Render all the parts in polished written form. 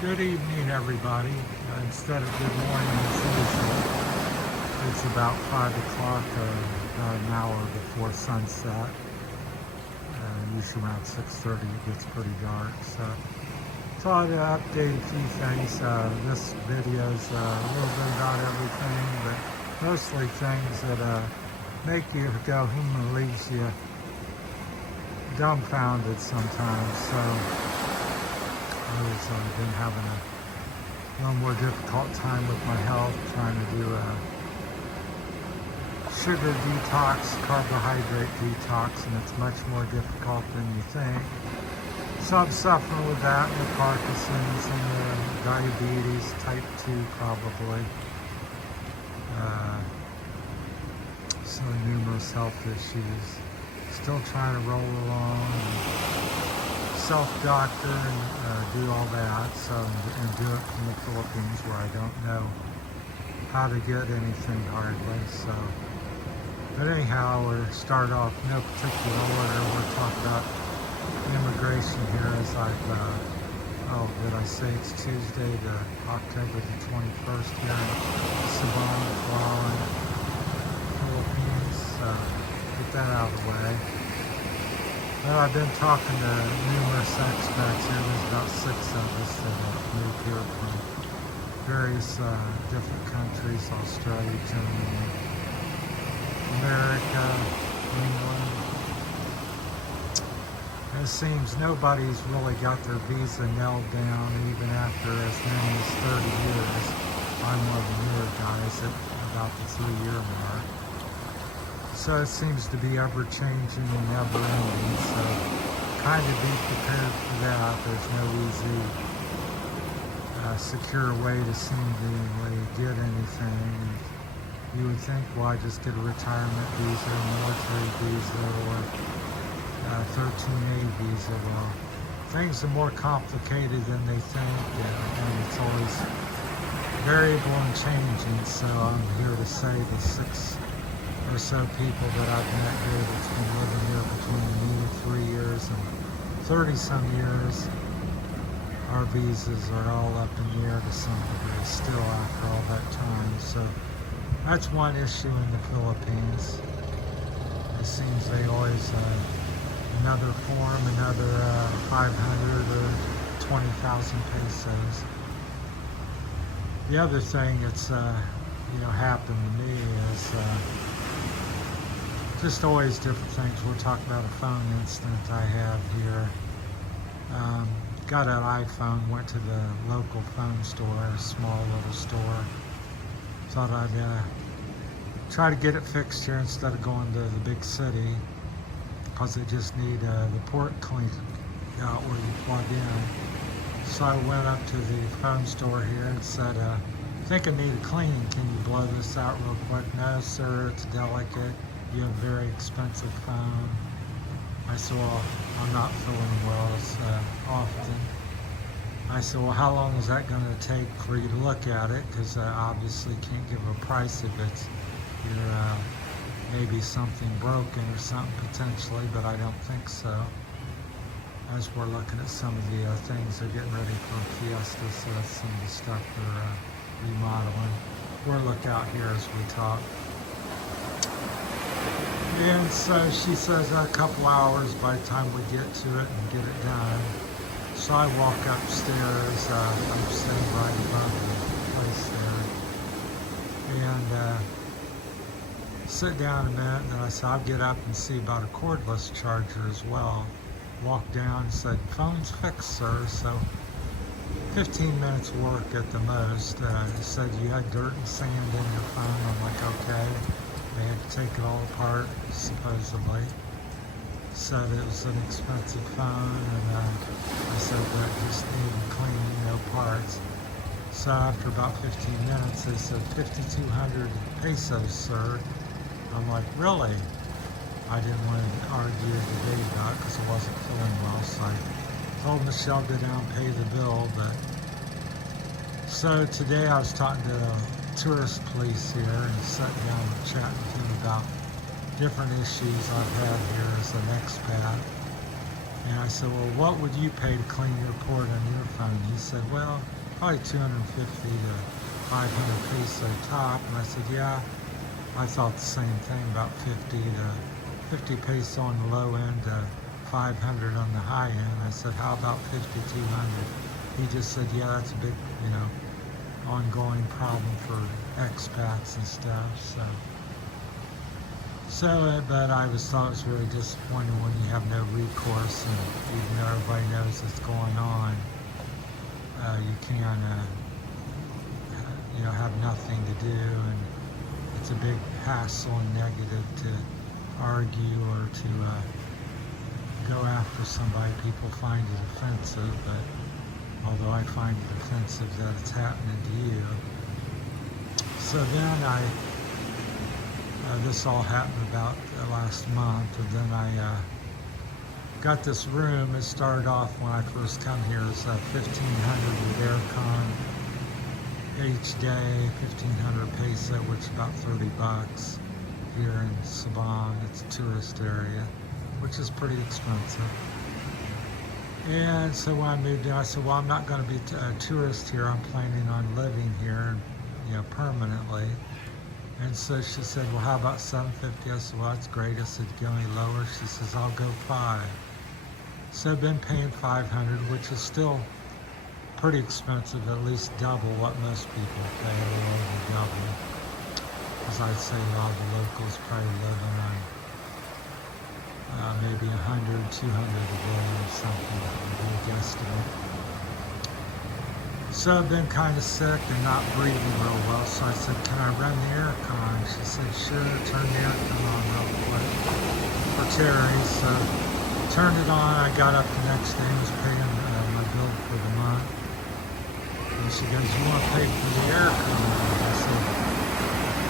Good evening, everybody. Instead of good morning as usual, it's about 5 o'clock, about an hour before sunset. Usually around 6:30 it gets pretty dark. So thought to update a few things. This video's a little bit about everything, but mostly things that make you go, and leaves you dumbfounded sometimes. So I've been having a little more difficult time with my health, trying to do a sugar detox, carbohydrate detox, and it's much more difficult than you think. So I'm suffering with that, and the Parkinson's, and the diabetes, type 2 probably. So numerous health issues. Still trying to roll along. Self-doctor and do all that, and do it from the Philippines, where I don't know how to get anything hardly. So, but anyhow, we'll start off no particular order. We'll talk about immigration here, as did I say it's Tuesday, October the 21st here in Sabang, Philippines. So get that out of the way. Well, I've been talking to numerous expats here. There's about 6 of us that have moved here from various different countries: Australia, Germany, America, England. It seems nobody's really got their visa nailed down, even after as many as 30 years. I'm one of the newer guys at about the 3-year mark. So it seems to be ever-changing and never-ending, so kind of be prepared for that. There's no easy, secure way to seemingly get anything. And you would think, well, I just get a retirement visa, a military visa, or a 13A visa. Well, things are more complicated than they think, and it's always variable and changing. So I'm here to say the 6 or so people that I've met here that's been living here between 3 years and 30-some years, our visas are all up in the air to some degree still after all that time. So that's one issue in the Philippines. It seems they always another form, another 500 or 20,000 pesos. The other thing that's happened to me is just always different things. We'll talk about a phone incident I have here. Got an iPhone, went to the local phone store, a small little store. Thought I'd try to get it fixed here instead of going to the big city, because they just need the port cleaned out where you plug in. So I went up to the phone store here and said, I think I need a cleaning. Can you blow this out real quick? No, sir, it's delicate. You have a very expensive phone. I said, well, I'm not feeling well often. I said, well, how long is that going to take for you to look at it? Because I obviously can't give a price if it's maybe something broken or something potentially, but I don't think so. As we're looking at some of the things, they're getting ready for a fiesta, so that's some of the stuff they're remodeling. We'll look out here as we talk. And so she says a couple hours by the time we get to it and get it done. So I walk upstairs, I'm sitting right above the place there, and sit down a minute, and then I said, I'll get up and see about a cordless charger as well. Walked down and said, phone's fixed, sir. So 15 minutes work at the most. He said you had dirt and sand in your phone. I'm like, okay. They had to take it all apart, supposedly. Said it was an expensive phone, and I said that just needed cleaning, no parts. So after about 15 minutes, they said 5,200 pesos, sir. I'm like, really? I didn't want to argue the day about it because I wasn't feeling well, so I told Michelle to go down and pay the bill. But so today I was talking to tourist police here and sat down and chatting with him about different issues I've had here as an expat. And I said, well, what would you pay to clean your port on your phone? He said, well, probably 250 to 500 peso top. And I said, yeah, I thought the same thing, about 50 peso on the low end, 500 on the high end. I said, how about 5,200? He just said, yeah, that's a big, ongoing problem for expats and stuff. But I thought it was really disappointing when you have no recourse, and even though everybody knows what's going on, you can, have nothing to do, and it's a big hassle and negative to argue or to go after somebody. People find it offensive, but although I find it offensive that it's happening to you. So then this all happened about last month, and then I got this room. It started off when I first come here as 1,500 with aircon each day, 1,500 peso, which is about 30 bucks here in Sabang. It's a tourist area, which is pretty expensive. And so when I moved in, I said, well, I'm not going to be a tourist here. I'm planning on living here, permanently. And so she said, well, how about 750? I said, well, that's great. I said, go any lower? She says, I'll go 5. So I've been paying 500, which is still pretty expensive, at least double what most people pay, a little over double. Because I'd say a lot of the locals probably living on maybe 100, 200 a day or something, that would be a guesstimate. So I've been kind of sick and not breathing real well, so I said, can I run the aircon? She said, sure, turn the aircon on real quick for Terry. So turned it on. I got up the next day and was paying my bill for the month. And she goes, you want to pay for the aircon? I said,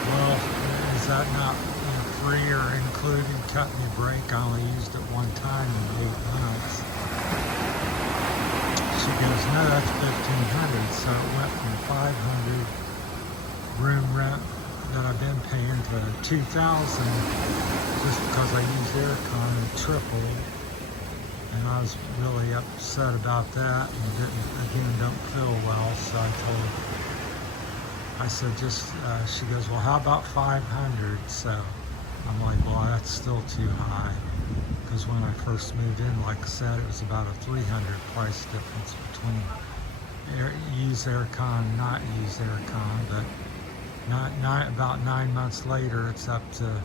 well, is that not free or including cutting me a break? I only used it one time in 8 months. She goes, no, that's 1,500. So it went from 500 room rent that I've been paying to 2,000 just because I used aircon. It tripled. And I was really upset about that, and don't feel well. So I said, she goes, well, how about 500? So I'm like, well, that's still too high. Because when I first moved in, like I said, it was about a 300 price difference between use aircon and not use aircon. But about 9 months later, it's up to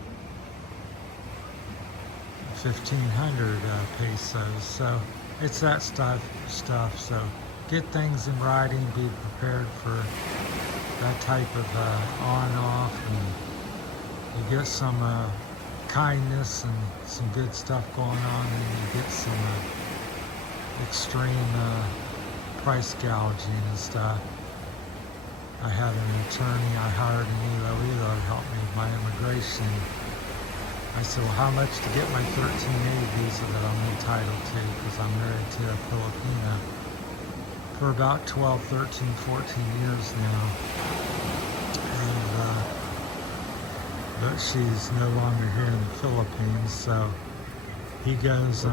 1,500 pesos. So it's that stuff. So get things in writing, be prepared for that type of on-off, and you get some kindness and some good stuff going on, and you get some extreme price gouging and stuff. I had an attorney, I hired an Ilo to help me with my immigration. I said, well, how much to get my 13A visa that I'm entitled to, because I'm married to a Filipina for about 12, 13, 14 years now. But she's no longer here in the Philippines, so he goes,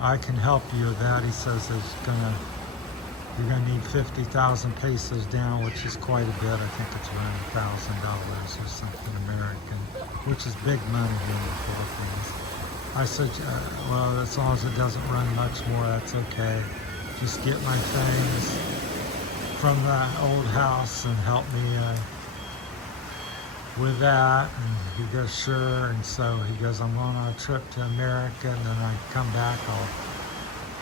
I can help you with that. He says you're gonna need 50,000 pesos down, which is quite a bit. I think it's around $1,000 or something American, which is big money here in the Philippines. I said, well, as long as it doesn't run much more, that's okay. Just get my things from that old house and help me with that. And he goes, sure. And so he goes, I'm going on a trip to America, and then I come back, I'll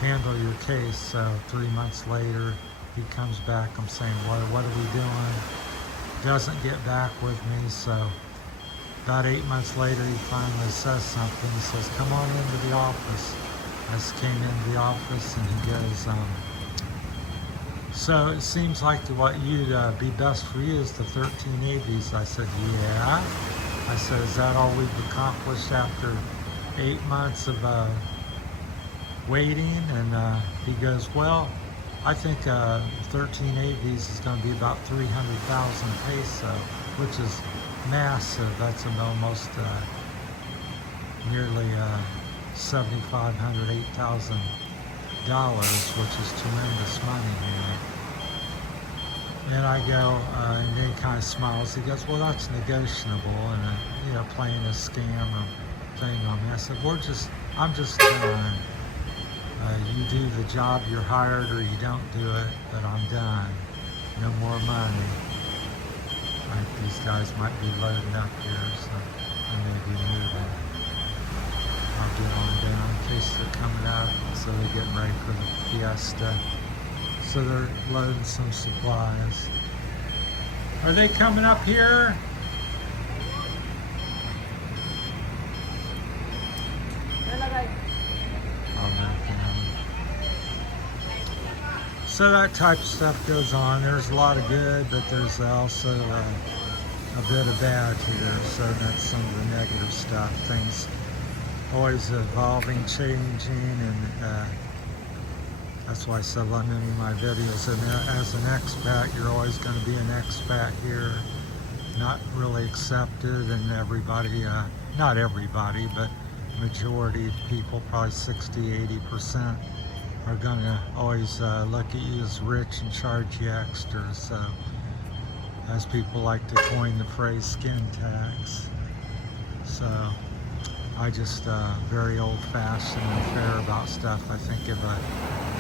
handle your case. So 3 months later, he comes back. I'm saying, what are we doing? Doesn't get back with me. So about 8 months later, he finally says something. He says, come on into the office. I just came into the office, and he goes, so it seems like what you'd be best for you is the 13A visa. I said, yeah. I said, is that all we've accomplished after 8 months of waiting? And he goes, well, I think 13A visa is going to be about 300,000 peso, which is massive. That's almost nearly 7,500, 8,000 which is tremendous money here. And I go, and he kind of smiles. He goes, well, that's negotiable, and playing a scam or thing on me. I said, I'm just done. You do the job you're hired, or you don't do it, but I'm done. No more money. I think these guys might be loading up here, so I may be moving. I'll get on down in case they're coming out, so they're getting ready for the fiesta. So they're loading some supplies. Are they coming up here? So that type of stuff goes on. There's a lot of good, but there's also a bit of bad here. So that's some of the negative stuff. Things always evolving, changing, and that's why I said in many of my videos, and as an expat, you're always going to be an expat here, not really accepted, and everybody, not everybody, but majority of people, probably 60–80%, are going to always look at you as rich and charge you extra. So, as people like to coin the phrase, skin tax. So, I just very old-fashioned and fair about stuff. I think if a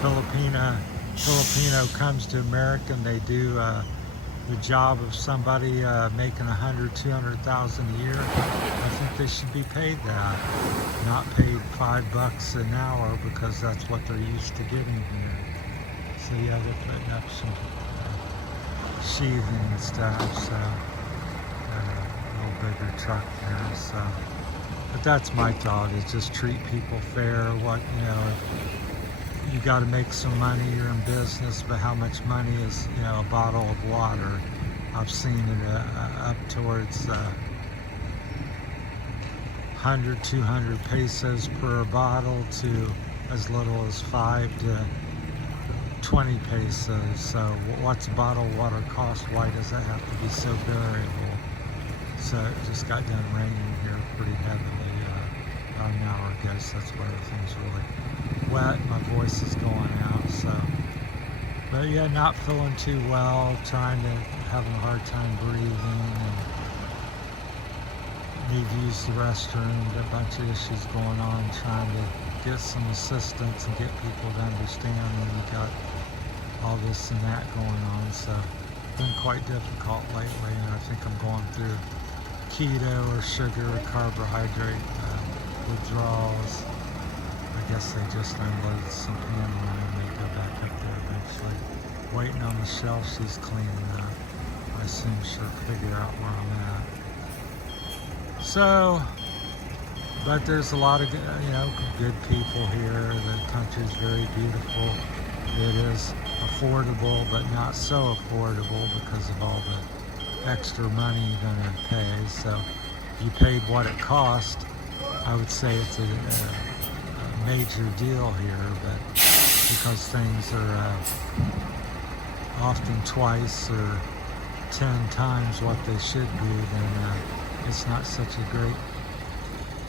Filipino comes to America and they do the job of somebody making $100,000–200,000 a year, I think they should be paid that, not paid $5 an hour, because that's what they're used to getting here. So yeah, they're putting up some sheathing and stuff. So got a little bigger truck there. So, but that's my thought: is just treat people fair. You got to make some money, you're in business, but how much money is, a bottle of water? I've seen it up towards 100–200 pesos per bottle to as little as 5 to 20 pesos. So what's a bottle of water cost? Why does that have to be so variable? So it just got done raining here pretty heavily about an hour ago, so that's why everything's really wet. My voice is going out. So, but yeah, not feeling too well, having a hard time breathing, and need to use the restroom. Got a bunch of issues going on, trying to get some assistance and get people to understand that we got all this and that going on. So it's been quite difficult lately, and I think I'm going through keto or sugar or carbohydrate withdrawals. I guess they just unloaded some panel and they go back up there eventually. Waiting on the shelf she's cleaning up. I assume she'll figure out where I'm at. So, but there's a lot of good people here. The country's very beautiful. It is affordable, but not so affordable because of all the extra money you're going to pay. So, if you paid what it cost, I would say it's a major deal here, but because things are often twice or 10 times what they should be, then it's not such a great,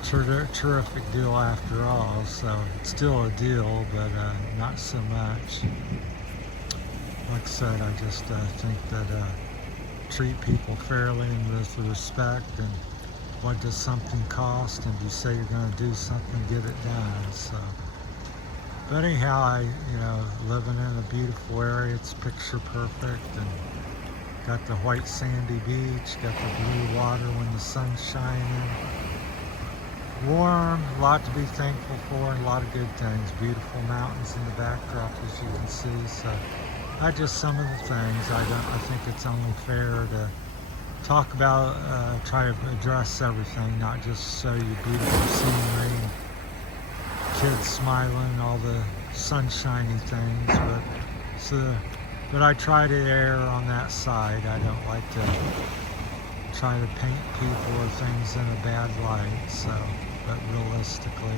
terrific deal after all. So it's still a deal, but not so much. Like I said, I just think that treat people fairly and with respect, and what does something cost, and if you say you're going to do something, get it done. So, but anyhow, living in a beautiful area, it's picture perfect, and got the white sandy beach, got the blue water when the sun's shining, warm, a lot to be thankful for, and a lot of good things. Beautiful mountains in the backdrop, as you can see. So that's just some of the things. I think it's only fair to talk about, try to address everything, not just show you beautiful scenery, kids smiling, all the sunshiny things, but I try to err on that side. I don't like to try to paint people or things in a bad light. So, but realistically,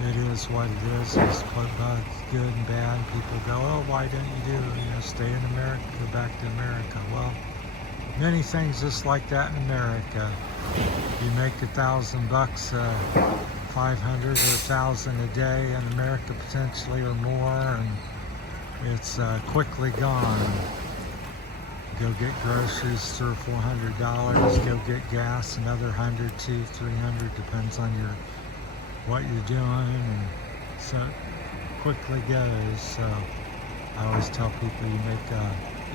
it is what it is. It's both good and bad. People go, oh, why don't you stay in America, go back to America? Well, many things just like that in America. You make $1,000 500 or 1,000 a day in America potentially or more, and it's quickly gone. Go get groceries, $300 or $400. Go get gas, another 100, 200, 300, depends on what you're doing, and so it quickly goes. So I always tell people you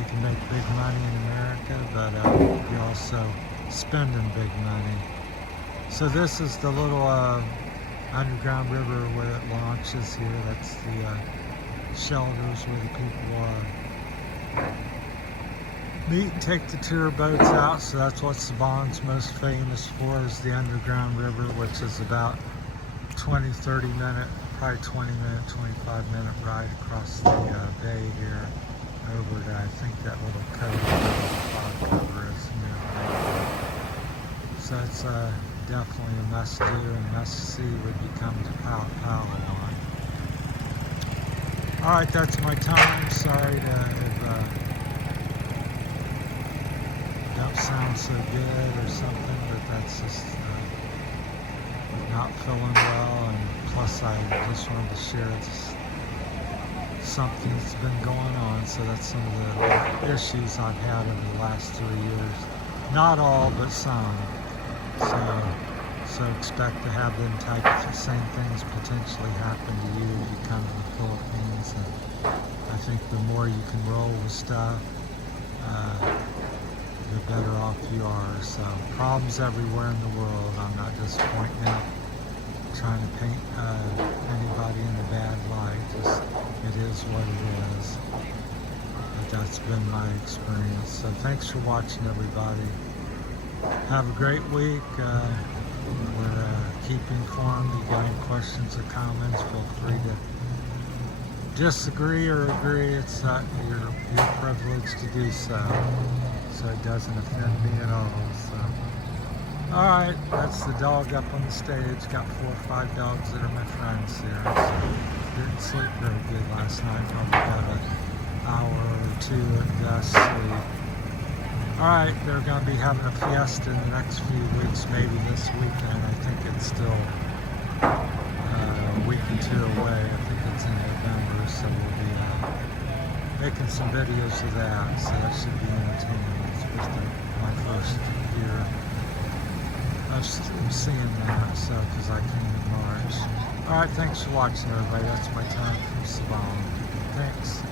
can make big money in America, but you're also spending big money. So this is the little underground river where it launches here. That's the shelters where the people meet and take the tour boats out. So that's what Sabon's most famous for, is the underground river, which is about 20, 30 minute, probably 20 minute, 25 minute ride across the bay here over to, I think, that little cove where the fog cover is near the bay. So it's definitely a must do and must see when you come to Palawan. Alright, that's my time. Sorry to have don't sound so good or something, but that's just not feeling well, and plus I just wanted to share something that's been going on. So that's some of the issues I've had over the last 3 years. Not all, but some. So expect to have them type of same things potentially happen to you if you come to the Philippines. And I think the more you can roll with stuff, the better off you are. So problems everywhere in the world. I'm not just pointing out, trying to paint anybody in a bad light. Just, it is what it is. But that's been my experience. So thanks for watching, everybody. Have a great week. We're keep informed. You got any questions or comments, feel free to disagree or agree. It's not your privilege to do so. So it doesn't offend me at all. So, alright, that's the dog up on the stage. Got 4 or 5 dogs that are my friends here. So didn't sleep very good last night. Probably got an hour or 2 at best sleep. Alright, they're going to be having a fiesta in the next few weeks, maybe this weekend. I think it's still a week or 2 away. I think it's in November, so we'll be making some videos of that, so that should be entertaining. It's just my first year of seeing that, so, because I came in March. Alright, thanks for watching, everybody. That's my time from Sabon. Thanks.